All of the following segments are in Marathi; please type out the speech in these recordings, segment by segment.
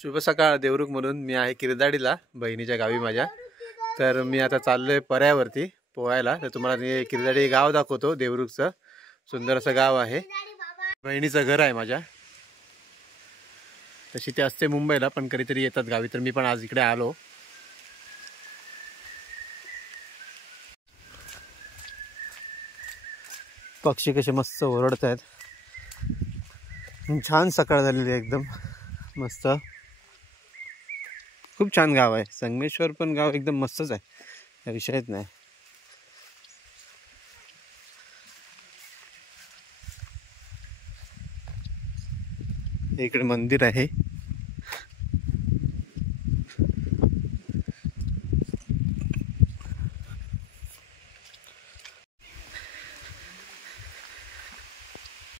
शुभ सकाळ देवरुख म्हणून मी आहे किरदाडीला बहिणीच्या गावी माझ्या। तर मी आता चाललोय पर्यावरती पोहायला। तर तुम्हाला मी किरदाडी गाव दाखवतो। देवरुखचं सुंदर असं गाव आहे। बहिणीचं घर आहे माझ्या। तशी ते असते मुंबईला पण कधीतरी येतात गावी, तर मी पण आज इकडे आलो। पक्षी कसे मस्त ओरडत आहेत। छान सकाळ झालेली आहे एकदम मस्त। खूप छान गाव आहे संगमेश्वर, पण गाव एकदम मस्तच आहे, या विषयच नाही। इकडे मंदिर आहे।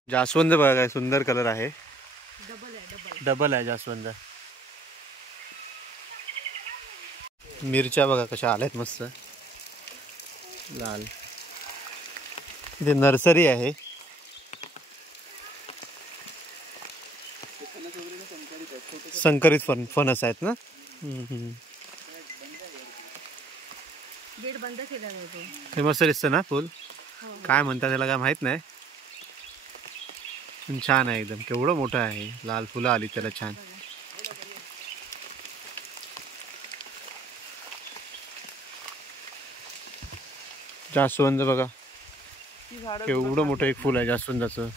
जास्वंद बघा काय सुंदर कलर आहे। डबल आहे जास्वंद। मिरच्या बघा कशा आल्यात मस्त लाल। इथे नर्सरी आहे। संकरित फणस आहेत ना। गेट बंद केला जातो। हे मस्त दिसतं ना फुल, काय म्हणतात त्याला काय माहित नाही, पण छान आहे एकदम। केवढं मोठं आहे, लाल फुलं आली त्याला छान। जास्वंद बघा केवढं मोठं एक फुल आहे जास्वंदाचं।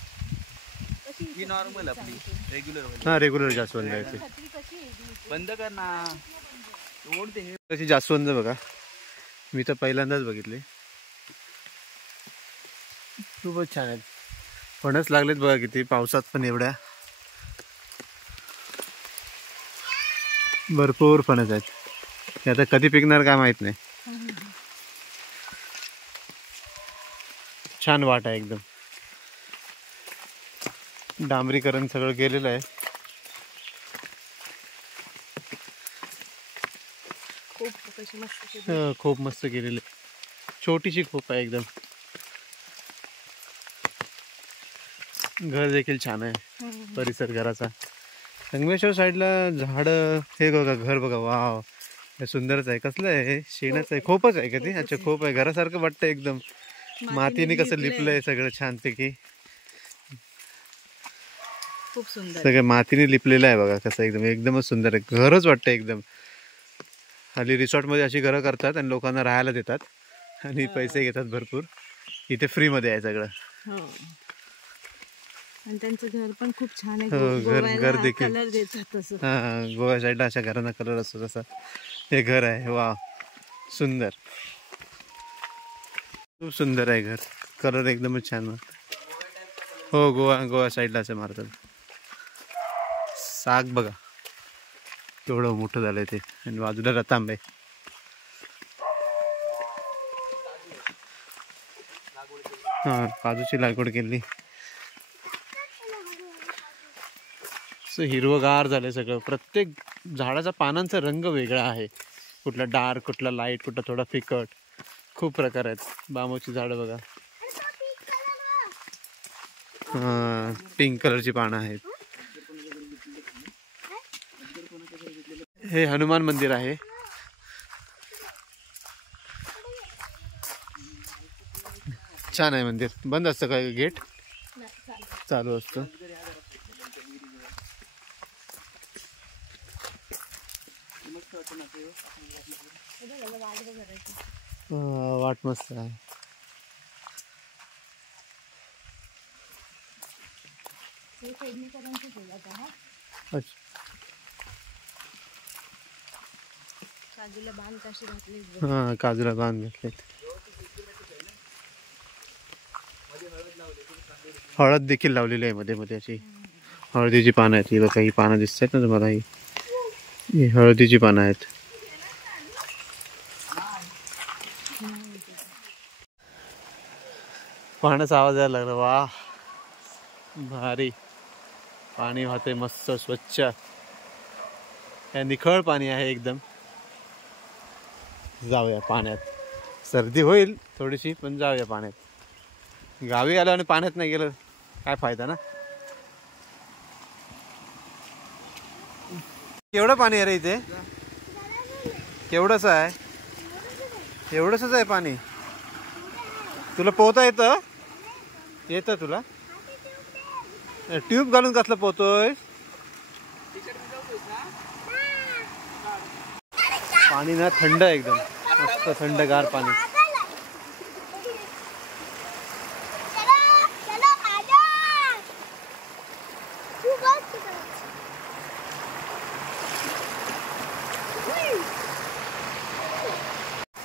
ही नॉर्मल आपली रेग्युलर हा रेग्युलर जास्वंद आहे ते। बंद कर ना, ओढते हे तशी जास्वंद बघा मी तर पहिल्यांदाच बघितले। खूपच छान आहेत। फणस लागलेत बघा किती, पावसात पण एवढ्या भरपूर फणस आहेत। ते आता कधी पिकणार काय माहित नाही। छान वाट आहे एकदम। डांबरीकरण सगळं केलेलं आहे। खूप मस्त केलेलं आहे। छोटीशी खोप आहे एकदम। घर देखील छान आहे, परिसर घराचा। संगमेश्वर साईडला झाड हे बघा, घर बघा, वाव हे सुंदरच आहे। कसलं आहे, शेणच आहे, खोपच आहे का ते? अच्छा खोप आहे, घरासारखं वाटतं एकदम। मातीने कसं लिपलंय सगळं छानपैकी, खूप सुंदर सगळं मातीने लिपलेलं आहे बघा कसं, एकदम एकदमच सुंदर आहे। घरच वाटतं एकदम। हल्ली रिसॉर्ट मध्ये अशी घरं करतात आणि लोकांना राहायला देतात आणि पैसे घेतात भरपूर। इथे फ्री मध्ये आहे सगळं। आणि त्यांचं घर पण खूप छान आहे। घर देखील कलर देतात तसं। हा गोवा साईडला अशा घरांना कलर असतो तसा हे घर आहे। वा सुंदर, खूप सुंदर आहे घर। कलर एकदमच छान वाटतं। हो गोवा साईडला असं मारतात। साग बघा केवढं मोठं झालंय ते, आणि बाजूला रतांब आहे। हा काजूची लागवड केली। हिरवगार झालंय सगळं। प्रत्येक झाडाचा पानांचा रंग वेगळा आहे, कुठला डार्क, कुठला लाईट, कुठला थोडा फिकट, खूप प्रकार आहेत। बांबूची झाडं बघा, हा पिंक कलरची पानं आहेत। हे हनुमान मंदिर आहे। छान आहे मंदिर। बंद असतं का गेट? चालू असतं। वाट मस्त आहे। काजूला बांध कशी घातली? हा काजूला बांध घातलेत। हळद देखील लावलेली आहे मध्ये मध्ये अशी। हळदीची पानं आहेत, ही बघा, ही पानं दिसत आहेत ना तुम्हाला, ही हळदीची पानं आहेत। पाण्याचा आवाज यायला लागला, वा भारी। पाणी वाहते मस्त स्वच्छ, निखळ पाणी आहे एकदम। जाऊया पाण्यात, सर्दी होईल थोडीशी पण जाऊया पाण्यात। गावी आलो आणि पाण्यात नाही गेलं काय फायदा ना। केवढं पाणी आहे रे इथे? केवढंच आहे? एवढंच आहे पाणी. तुला पोहता येतं? येतं तुला? ट्यूब घालून कसलं पोहतोय? पाणी ना थंड आहे एकदम, मस्त थंडगार पाणी.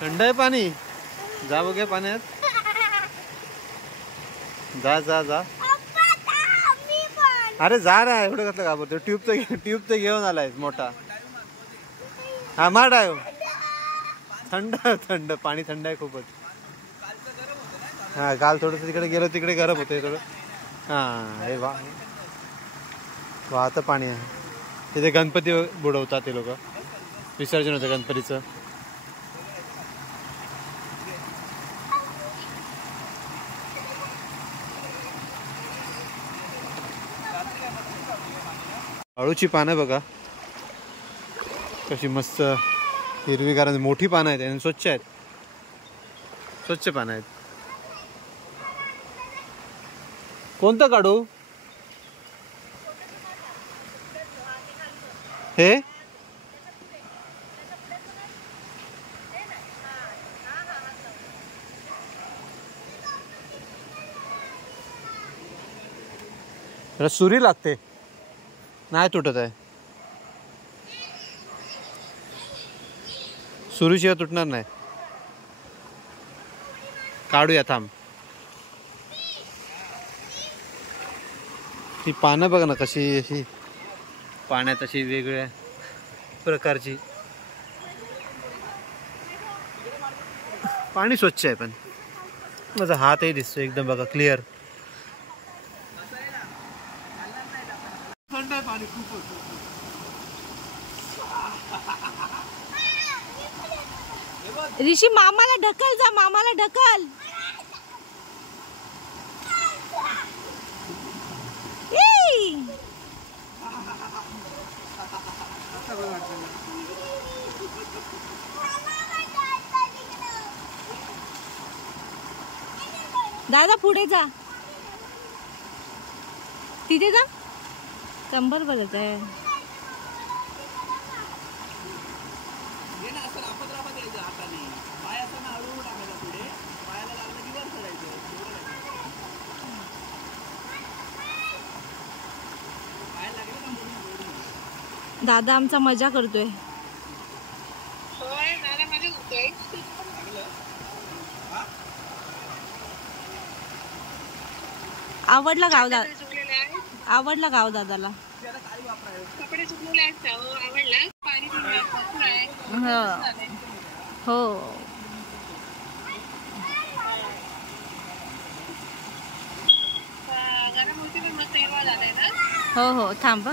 थंड आहे पाणी. जा बघूया पाण्यात. जा जा जा. अरे जा ना, एवढं कसलं घाबरतो? ट्यूब तर घेऊन आलाय मोठा. हा मार डाय. थंड थंड पाणी थंड आहे खूपच. हा काल थोडस तिकडे गेलो, तिकडे गरम होते थोडं. हा हे वाहतं पाणी आहे. तिथे गणपती बुडवतात ते लोक. विसर्जन होतं गणपतीचं. अळूची पानं बघा कशी मस्त हिरवीगार, मोठी पानं आहेत आणि स्वच्छ आहेत. स्वच्छ पानं आहेत. कोणतं काढू हे? सुरी लागते. नाही तुटत आहे. सुरीशिवाय तुटणार नाही. काढूया थांब. ती पानं बघ ना कशी अशी पाण्यात अशी वेगळ्या प्रकारची. पाणी स्वच्छ आहे पण माझा हातही दिसतो एकदम बघा क्लिअर. थंड आहे पाणी खूप. ऋषी मामाला ढकल, जा मामाला ढकल. दादा पुढे जा, तिथे जा. कंबर भरत आहे. दादा आमचा मजा करतोय. आवडला गाव आवडला गाव दादाला. हो हो हो थांब.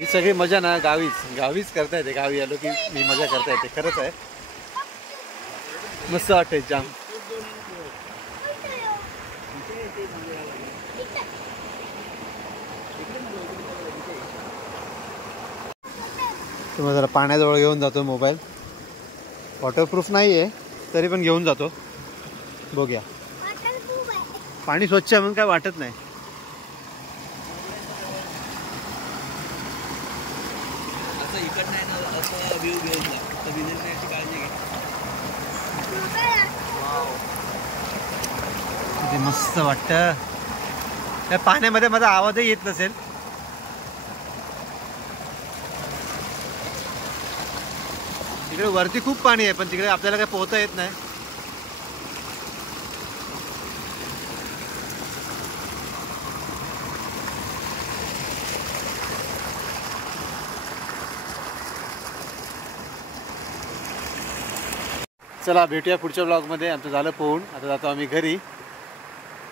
ही सगळी मजा ना गावीच करता येते. गावी आलो की मी मजा करता येते. खरंच आहे, मस्त वाटते जाम. तुम्हाला जरा पाण्याजवळ घेऊन जातो. मोबाईल वॉटरप्रूफ नाही आहे तरी पण घेऊन जातो. बघूया. पाणी स्वच्छ आहे म्हणून काय वाटत नाही. किती मस्त वाटतं. त्या पाण्यामध्ये माझा आवाजही येत नसेल. तिकडे वरती खूप पाणी आहे पण तिकडे आपल्याला काय पोहता येत नाही. चला भेटूया पुढच्या ब्लॉगमध्ये. आमचं झालं पोहून, आता जातो आम्ही घरी.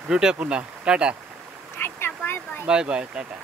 भेटूया पुन्हा. Tata bye bye. Bye bye Tata.